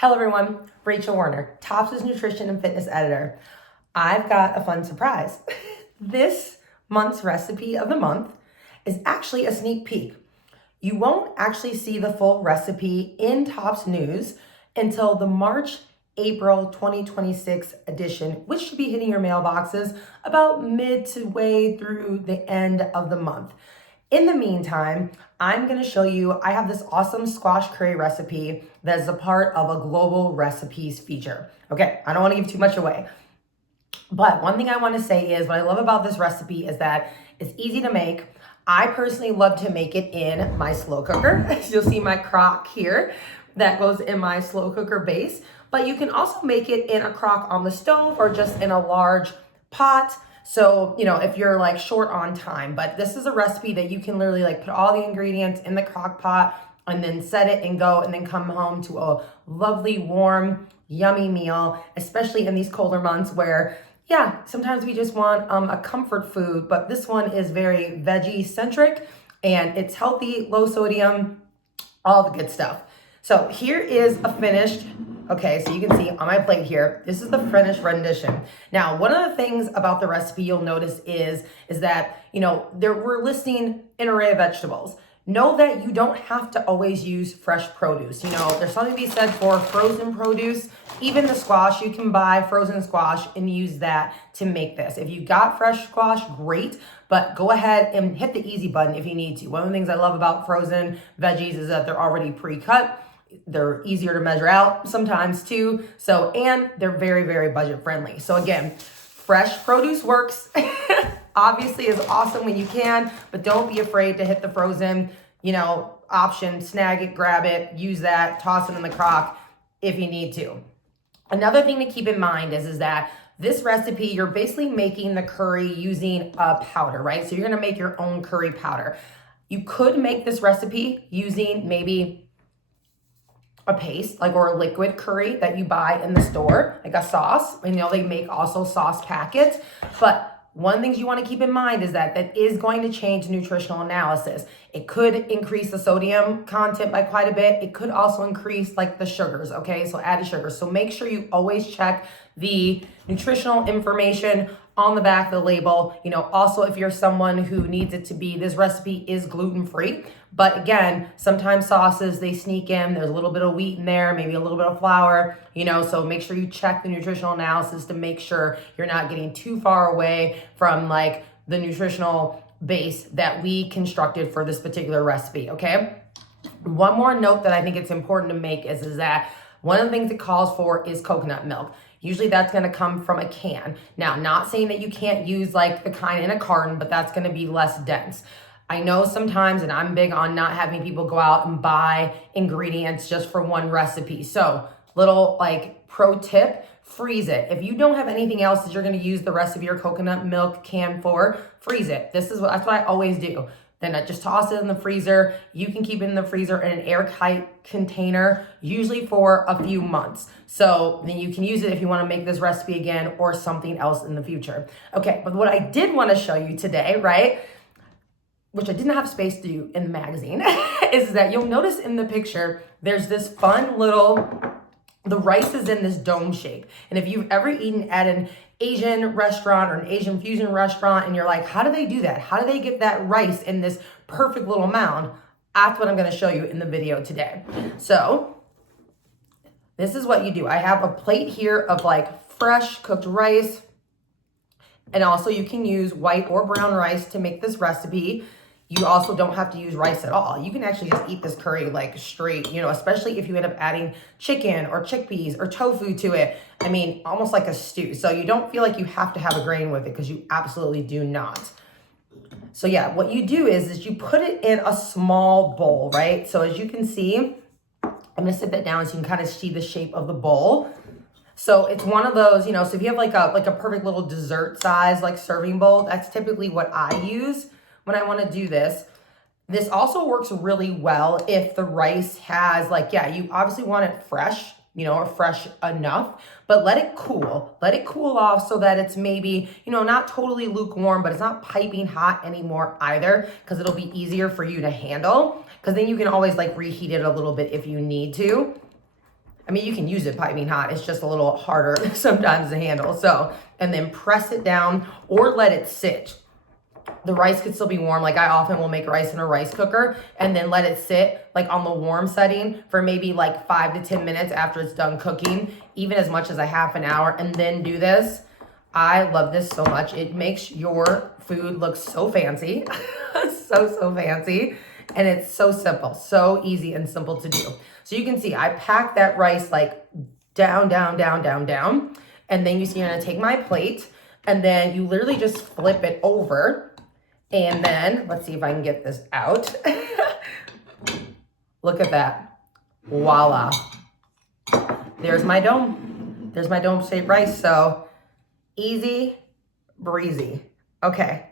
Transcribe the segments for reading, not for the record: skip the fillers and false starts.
Hello everyone, Rachel Warner, Topps' nutrition and fitness editor. I've got a fun surprise. This month's recipe of the month is actually a sneak peek. You won't actually see the full recipe in Topps News until the March-April 2026 edition, which should be hitting your mailboxes about mid to way through the end of the month. In the meantime, I'm gonna show you, I have this awesome squash curry recipe that is a part of a global recipes feature. Okay, I don't wanna give too much away, but one thing I wanna say is what I love about this recipe is that it's easy to make. I personally love to make it in my slow cooker. You'll see my crock here that goes in my slow cooker base, but you can also make it in a crock on the stove or just in a large pot. So, if you're like short on time, but this is a recipe that you can literally like put all the ingredients in the crock pot and then set it and go and then come home to a lovely, warm, yummy meal, especially in these colder months where, yeah, sometimes we just want a comfort food, but this one is very veggie centric and it's healthy, low sodium, all the good stuff. So here is a finished, okay, so you can see on my plate here, this is the finished rendition. Now, one of the things about the recipe you'll notice is that, we're listing an array of vegetables. Know that you don't have to always use fresh produce. There's something to be said for frozen produce. Even the squash, you can buy frozen squash and use that to make this. If you got fresh squash, great, but go ahead and hit the easy button if you need to. One of the things I love about frozen veggies is that they're already pre-cut. They're easier to measure out sometimes too. And they're very, very budget friendly. So again, fresh produce works. Obviously is awesome when you can, but don't be afraid to hit the frozen, option, snag it, grab it, use that, toss it in the crock if you need to. Another thing to keep in mind is that this recipe, you're basically making the curry using a powder, right? So you're gonna make your own curry powder. You could make this recipe using maybe a paste, or a liquid curry that you buy in the store, like a sauce. They make also sauce packets, but one of the things you want to keep in mind is that is going to change nutritional analysis. It could increase the sodium content by quite a bit. It could also increase the sugars, okay? So added sugars. So make sure you always check the nutritional information on the back of the label. Also if you're someone who needs it to be, this recipe is gluten-free, but again, sometimes sauces, they sneak in, there's a little bit of wheat in there, maybe a little bit of flour, so make sure you check the nutritional analysis to make sure you're not getting too far away from the nutritional base that we constructed for this particular recipe, okay? One more note that I think it's important to make is that one of the things it calls for is coconut milk. Usually that's gonna come from a can. Now, not saying that you can't use the kind in a carton, but that's gonna be less dense. I know sometimes, and I'm big on not having people go out and buy ingredients just for one recipe. So little pro tip, freeze it. If you don't have anything else that you're gonna use the rest of your coconut milk can for, freeze it. That's what I always do. Then I just toss it in the freezer. You can keep it in the freezer in an airtight container, usually for a few months. So then you can use it if you wanna make this recipe again or something else in the future. Okay, but what I did wanna show you today, right, which I didn't have space to do in the magazine, is that you'll notice in the picture, there's this fun the rice is in this dome shape. And if you've ever eaten at an Asian restaurant or an Asian fusion restaurant and you're like, how do they do that? How do they get that rice in this perfect little mound? That's what I'm gonna show you in the video today. So this is what you do. I have a plate here of fresh cooked rice. And also you can use white or brown rice to make this recipe. You also don't have to use rice at all. You can actually just eat this curry straight, especially if you end up adding chicken or chickpeas or tofu to it. Almost like a stew. So you don't feel like you have to have a grain with it because you absolutely do not. So yeah, what you do is you put it in a small bowl, right? So as you can see, I'm gonna sit that down so you can kind of see the shape of the bowl. So it's one of those, so if you have a perfect little dessert size serving bowl, that's typically what I use when I want to do this. This also works really well if the rice has you obviously want it fresh, or fresh enough, but let it cool off so that it's maybe, not totally lukewarm, but it's not piping hot anymore either, because it'll be easier for you to handle, because then you can always reheat it a little bit if you need to. I mean, you can use it piping hot. It's just a little harder sometimes to handle. So, and then press it down or let it sit. The rice could still be warm. Like I often will make rice in a rice cooker and then let it sit like on the warm setting for maybe like 5 to 10 minutes after it's done cooking, even as much as a half an hour, and then do this. I love this so much. It makes your food look so fancy, so fancy. And it's so simple, so easy and simple to do. So you can see I pack that rice like down. And then you see I'm gonna take my plate and then you literally just flip it over. And then, let's see if I can get this out. Look at that. Voila. There's my dome. There's my dome-shaped rice. So easy breezy. Okay.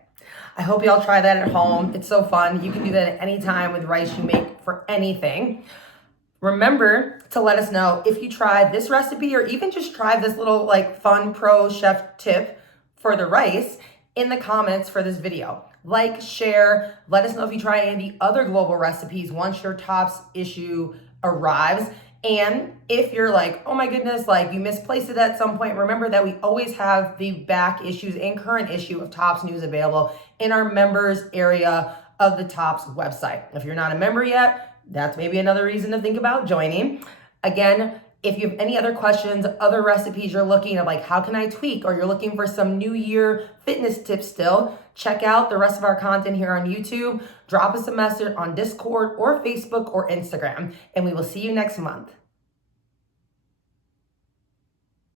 I hope y'all try that at home. It's so fun. You can do that at any time with rice you make for anything. Remember to let us know if you tried this recipe or even just tried this little like fun pro chef tip for the rice in the comments for this video. Like, share, let us know if you try any of the other global recipes once your tops issue arrives. And if you're like, oh my goodness, like you misplaced it at some point, remember that we always have the back issues and current issue of Tops News available in our members area of the Tops website. If you're not a member yet, that's maybe another reason to think about joining. Again, if you have any other questions, other recipes you're looking at, like how can I tweak, or you're looking for some new year fitness tips still, check out the rest of our content here on YouTube. Drop us a message on Discord or Facebook or Instagram, and we will see you next month.